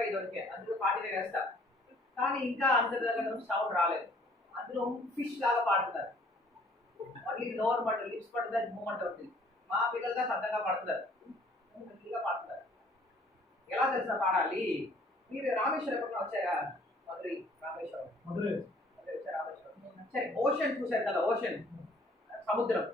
45 దొరికాయి, అందులో 45 వేస్తా. కానీ ఇంకా అందరి దగ్గర నుంచి సౌండ్ రాలేదు. అందులో ఫిష్ లాగా పాడుతున్నారు. మళ్ళీ నోరు పడుతుంది, లిప్స్ పడుతుంది, మూమెంట్ అవుతుంది. మా పిల్లలుగా సరదాగా పడుతున్నారు, గట్టిగా పాడుతున్నారు. ఎలా తెలుసా పాడాలి? మీరు రామేశ్వరం ఎప్పుడన్నా వచ్చారా? మధురై రామేశ్వరం, మధురై వచ్చారు. రామేశ్వరం సరే, ఓషన్ చూశారు కదా, ఓషన్ సముద్రం.